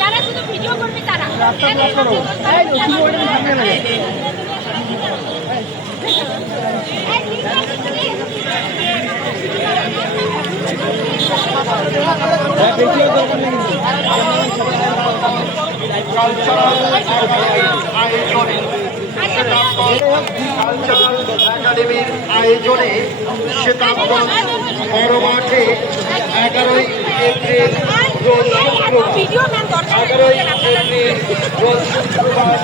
যারা শুধু ভিডিও করবে তারা একাডেমির আয়োজনে শ্বেতাঙ্গন বড় মাঠে 11ই এপ্রিল রোজ শুক্রবার 11ই এপ্রিল রোজ শুক্রবার